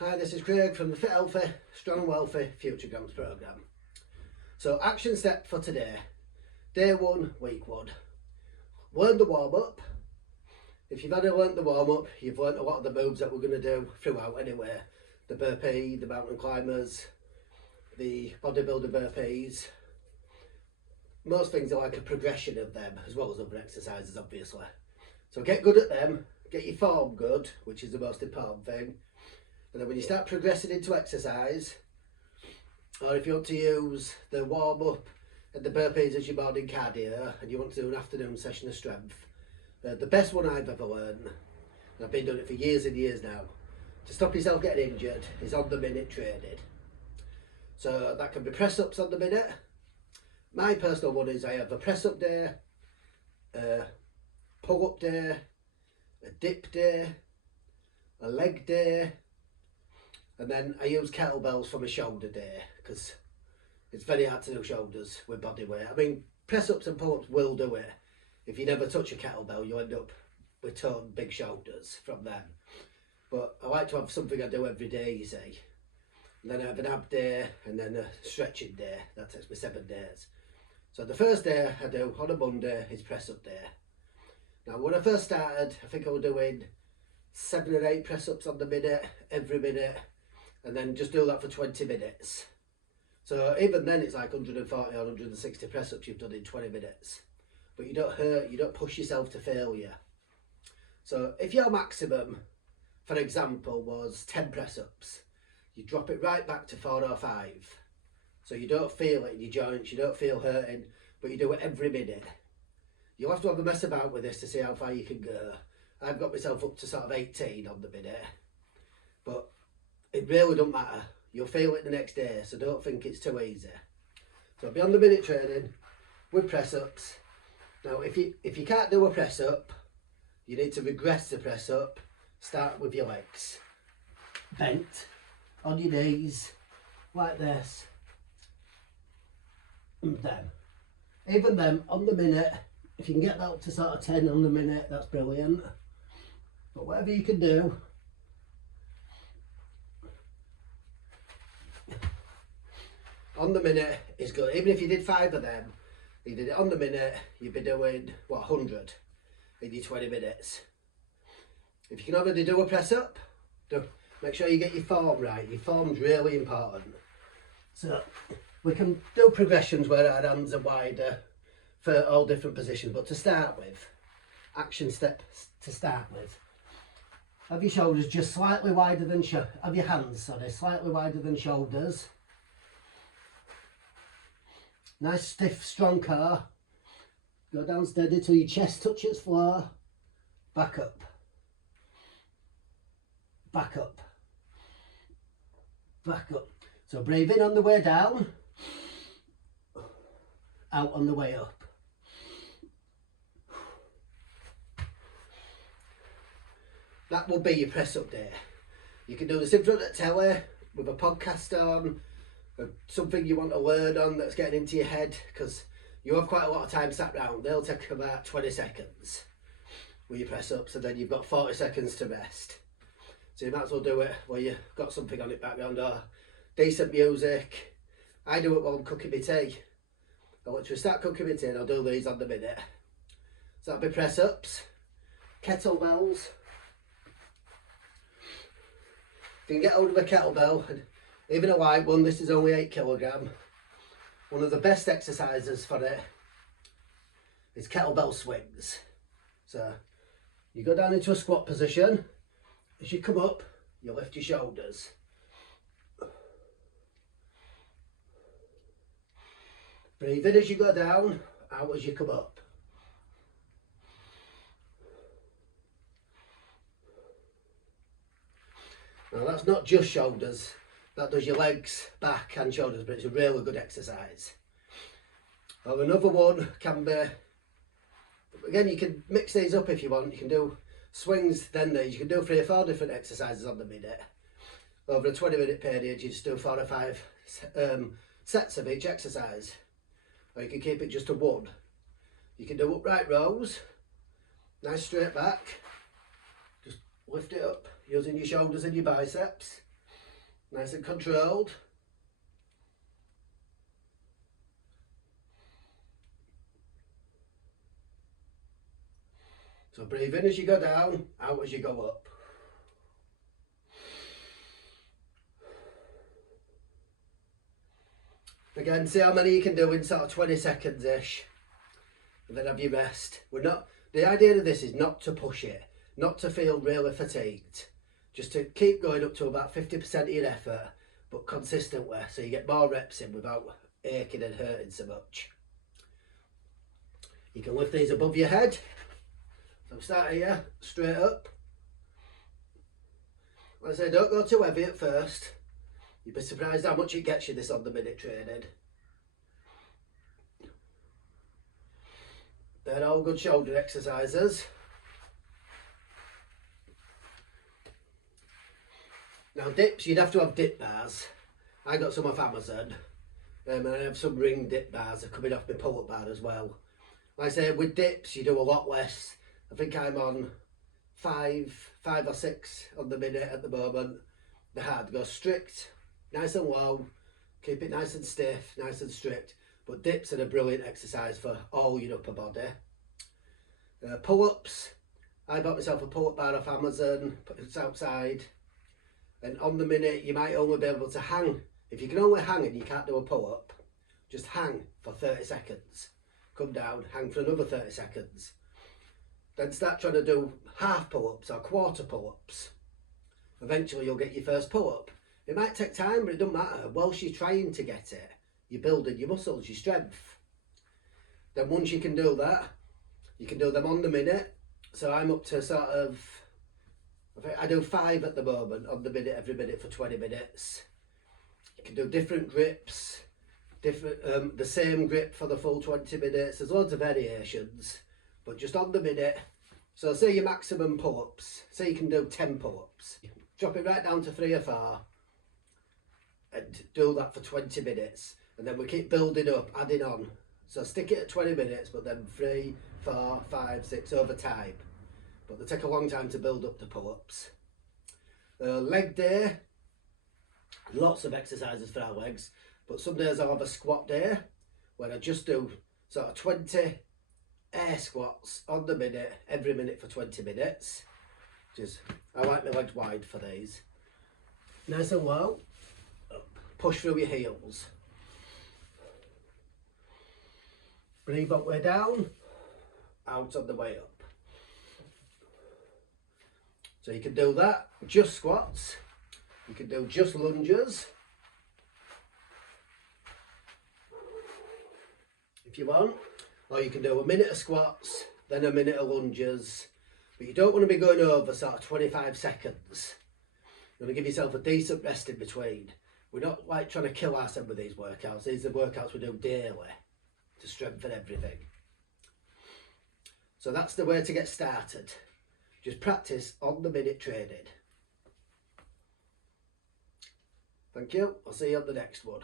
Hi, this is Craig from the Fit Healthy, Strong and Wealthy Future Grams programme. So, action step for today. Day 1, week 1. Learn the warm up. If you've already learnt the warm up, you've learnt a lot of the moves that we're going to do throughout anyway. The burpee, the mountain climbers, the bodybuilder burpees. Most things are like a progression of them, as well as other exercises, obviously. So get good at them, get your form good, which is the most important thing. And then when you start progressing into exercise, or if you want to use the warm up and the burpees as your morning cardio, and you want to do an afternoon session of strength, the best one I've ever learned, and I've been doing it for years and years now, to stop yourself getting injured, is on the minute training. So that can be press ups on the minute. My personal one is I have a press up day, a pull up day, a dip day, a leg day, and then I use kettlebells for my shoulder day, because it's very hard to do shoulders with body weight. I mean, press ups and pull ups will do it. If you never touch a kettlebell, you end up with toned big shoulders from them. But I like to have something I do every day, you see. And then I have an ab day and then a stretching day. That takes me 7 days. So the first day I do on a Monday is press up day. Now when I first started, I think I was doing 7 or 8 press ups on the minute, every minute, and then just do that for 20 minutes. So even then it's like 140 or 160 press ups you've done in 20 minutes. But you don't hurt, you don't push yourself to failure. So if your maximum, for example, was 10 press ups, you drop it right back to 4 or 5. So you don't feel it in your joints, you don't feel hurting, but you do it every minute. You'll have to have a mess about with this to see how far you can go. I've got myself up to sort of 18 on the minute, but it really don't matter. You'll feel it the next day, so don't think it's too easy. So beyond the minute training with press ups. Now if you can't do a press up, you need to regress the press up. Start with your legs bent on your knees like this, and then even then on the minute, if you can get that up to sort of 10 on the minute, that's brilliant. But whatever you can do, on the minute is good. Even if you did 5 of them, you did it on the minute, you'd be doing, what, 100 in your 20 minutes. If you can already do a press up, make sure you get your form right. Your form's really important. So we can do progressions where our hands are wider for all different positions, but to start with, action step to start with, have your shoulders just slightly wider than, have your hands, sorry, slightly wider than shoulders. Nice stiff strong core. Go down steady till your chest touches floor. Back up. Back up. Back up. So breathe in on the way down. Out on the way up. That will be your press up day. You can do this in front of the telly with a podcast on, something you want to learn on that's getting into your head, because you have quite a lot of time sat down. They'll take about 20 seconds with your press ups, and then you've got 40 seconds to rest. So you might as well do it where you've got something on it background or decent music. I do it while I'm cooking my tea. I literally start cooking my tea and I'll do these on the minute. So that'll be press ups, kettlebells. If you can get hold of a kettlebell, and even a light one, this is only 8 kilogram. One of the best exercises for it is kettlebell swings. So you go down into a squat position. As you come up, you lift your shoulders. Breathe in as you go down, out as you come up. Now that's not just shoulders, that does your legs, back and shoulders, but it's a really good exercise. Or another one can be, again you can mix these up if you want, you can do swings then these, you can do 3 or 4 different exercises on the minute. Over a 20-minute period you just do 4 or 5 sets of each exercise. Or you can keep it just to 1. You can do upright rows, nice straight back, just lift it up using your shoulders and your biceps. Nice and controlled. So breathe in as you go down, out as you go up. Again, see how many you can do in sort of 20 seconds-ish. And then have your rest. The idea of this is not to push it, not to feel really fatigued. Just to keep going up to about 50% of your effort, but consistently, so you get more reps in without aching and hurting so much. You can lift these above your head. So start here, straight up. Like I say, don't go too heavy at first. You'd be surprised how much it gets you this on the minute training. They're all good shoulder exercises. Now dips, you'd have to have dip bars. I got some off Amazon. And I have some ring dip bars that are coming off my pull-up bar as well. Like I say, with dips you do a lot less. I think I'm on five or six on the minute at the moment. The hard go strict, nice and low, keep it nice and stiff, nice and strict. But dips are a brilliant exercise for all your upper body. Pull-ups, I bought myself a pull-up bar off Amazon, put it outside. And on the minute you might only be able to hang. If you can only hang and you can't do a pull-up, just hang for 30 seconds. Come down, hang for another 30 seconds. Then start trying to do half pull-ups or quarter pull-ups. Eventually you'll get your first pull-up. It might take time, but it doesn't matter. Whilst you're trying to get it, you're building your muscles, your strength. Then once you can do that, you can do them on the minute. So I'm up to sort of, I do 5 at the moment on the minute, every minute for 20 minutes. You can do different grips, the same grip for the full 20 minutes. There's loads of variations, but just on the minute. So say your maximum pull-ups, say you can do 10 pull-ups. Drop it right down to 3 or 4 and do that for 20 minutes. And then we keep building up, adding on. So stick it at 20 minutes, but then 3, 4, 5, 6 over time. But they take a long time to build up the pull-ups. Leg day, lots of exercises for our legs, but some days I'll have a squat day where I just do sort of 20 air squats on the minute, every minute for 20 minutes. I like my legs wide for these. Nice and low, push through your heels. Breathe up way down, out on the way up. So you can do that, just squats, you can do just lunges, if you want, or you can do a minute of squats, then a minute of lunges, but you don't want to be going over sort of 25 seconds. You want to give yourself a decent rest in between. We're not like trying to kill ourselves with these workouts. These are workouts we do daily to strengthen everything. So that's the way to get started. Just practice on the minute training. Thank you. I'll see you on the next one.